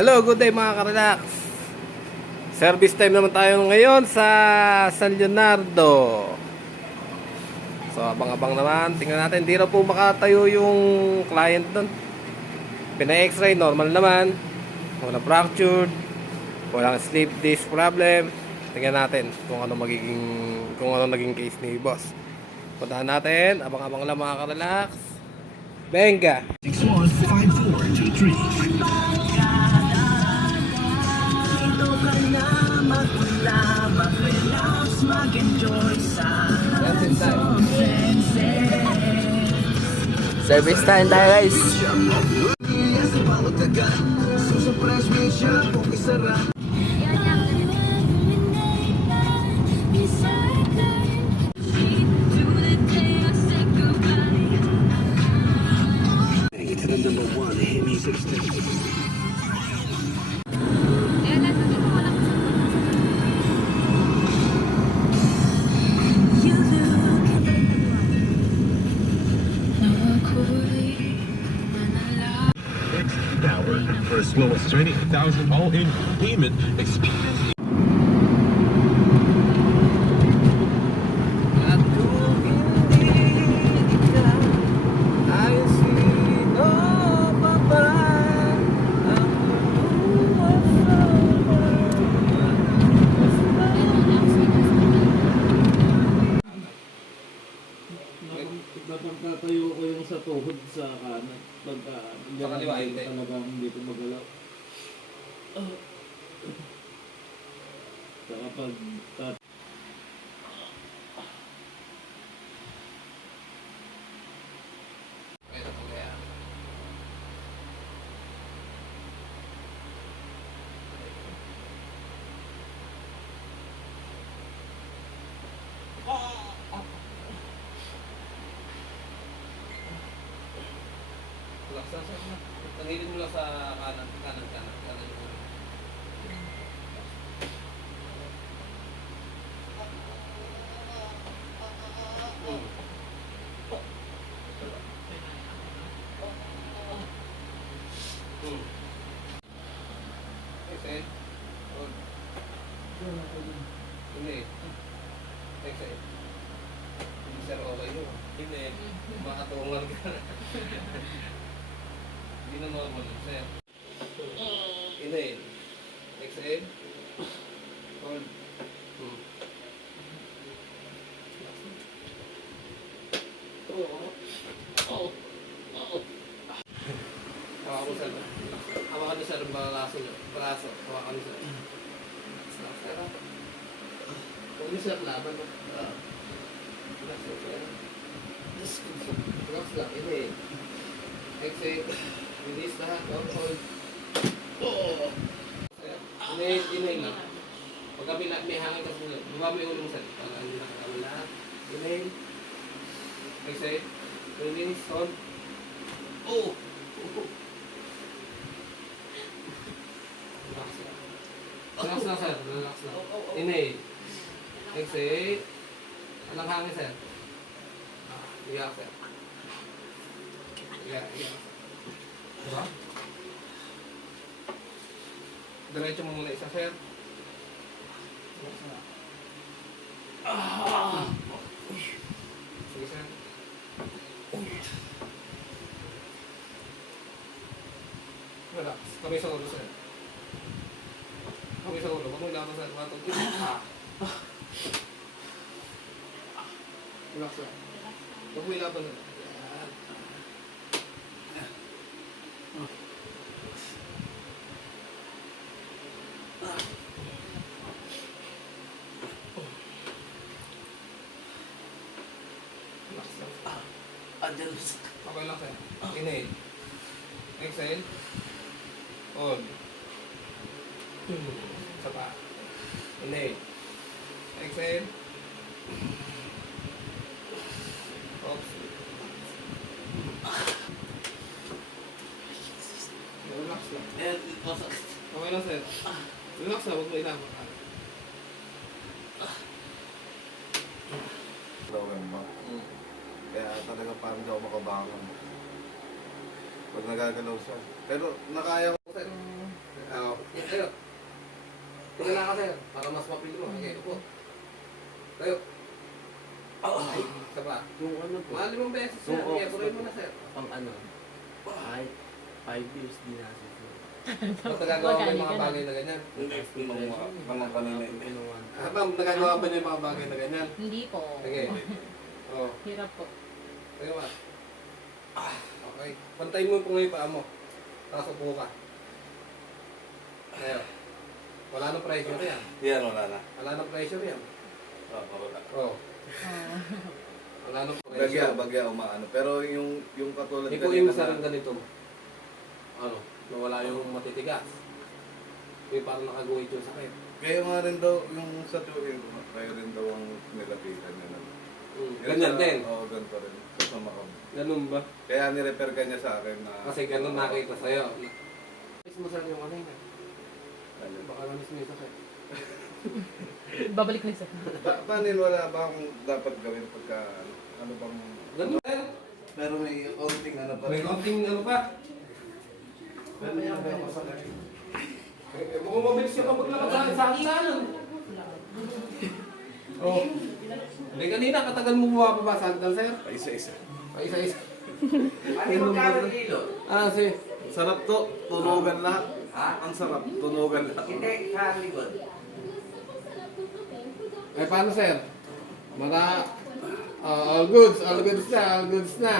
Hello, good day mga ka-relax. Service time naman tayo ngayon sa San Leonardo. So abang-abang naman, tingnan natin. Hindi na po makatayo yung client doon. Pina-x-ray, normal naman. Walang fractured, walang slip disc problem. Tingnan natin kung ano naging case ni boss. Puntahan natin, abang-abang lang mga ka-relax. Benga. 615423. Service time tayo guys. To the number one hit music station. Power for as low as 20,000 all-in payment. Experience. Napagtatayo ko yung sa tuhod sa kanan. Pagka Sa kaliwa, hindi. talagang hindi ko magalaw. Saka pag Tangilin mo lang sa kanan. Okay. Hindi. Okay. Hindi sir, okay yun. Hindi. Makatungan ka. Hindi na normal, sir. Inhale. Exhale. Hold. Hawakan mo, sir. Hawakan mo, sir, ang braso. Hawakan mo, sir. Relax, sir. Huwag niyo, sir, laban. Relax, sir. Relax lang. Inhale. Exhale. Release lahat. Hold. Inhale lang. Pagka may hangin kasi bumaba yung ulo mo, sir. Para hindi nakakawala. Inhale. Exhale. Release. Hold. Relax lang. Relax lang, sir. Relax lang. Inhale. Exhale. Walang hangin, sir. Iyak, sir. Iyak. Diba? Diretso mo muna isa, sir. Sige, sir. Relax. Kamay sa ulo, sir. Kamay sa ulo. Huwag mo ilaban, sir. Relax lang. Huwag mo ilaban, sir. Relax lang. Okay lang, sir. Inhale. Exhale. Hold. Isa pa. Inhale. Exhale. Oops. Relax lang. Okay lang, sir. Relax lang. Huwag mo ilaban. November. Kaya talaga parang daw makabangon. Pag nagagalaw siya. Pero nakaya ko. Tingnan na ka, sir. Para mas mapili mo. Okay, upo. Tayo. Ay, isa pa. Yung ano po. Mga 5 beses, sir. Oo. Okay, tuloy mo na, sir. Pang ano. Ay, 5 years din na siya. Ba't nagagawa mo yung mga bagay na ganyan? Mga kanina yun. Pinuwan. Ma'am, nagagawa ba niyo yung mga bagay na ganyan? Hindi po. Sige. Oh, Hirap po. tayo ma. Okay. Pantayin mo po ngayon yung paa mo. Tapos upo ka. Ayan. Wala nang pressure yan. Yan, wala na. Wala nang pressure yan. Wala. Oh. Wala nang Bagya, pressure. bagya, umaano. Pero yung katulad Ikuin mo sa rin ganito. Ano? Nawala yung matitigas. Yung parang nakaguhit yung sakit. Kaya nga rin daw, yung sa tuwing, kayo rin daw ang nilapitan niya. Ganyan din. Oo, ganito rin. Sa Macau. Ganun ba? Kaya nirepair ka niya sa akin na... Kasi ganun nakita sa'yo. Is mo sir yung ano yun. Baka namis mo yung sakit. Babalik na isa. Paano wala ba akong dapat gawin pagka... Ano bang... Ganun sir. Pero may konting ano pa May rin. konting ano pa. Pero may ako masakit. Mukhang mabilis yung kapaglakad sa akin na ano. Oh. Hindi kanina, katagal mo bumaba sa hagdan, sir. Isa-isa. Ay, isa-isa. Ano magkano kilo? Ah, sige. Sarap to. Tunugan lahat. Ha? Ang sarap. Tunugan lahat. Hindi, sa likod. Ay, paano, sir? All goods na, all goods na.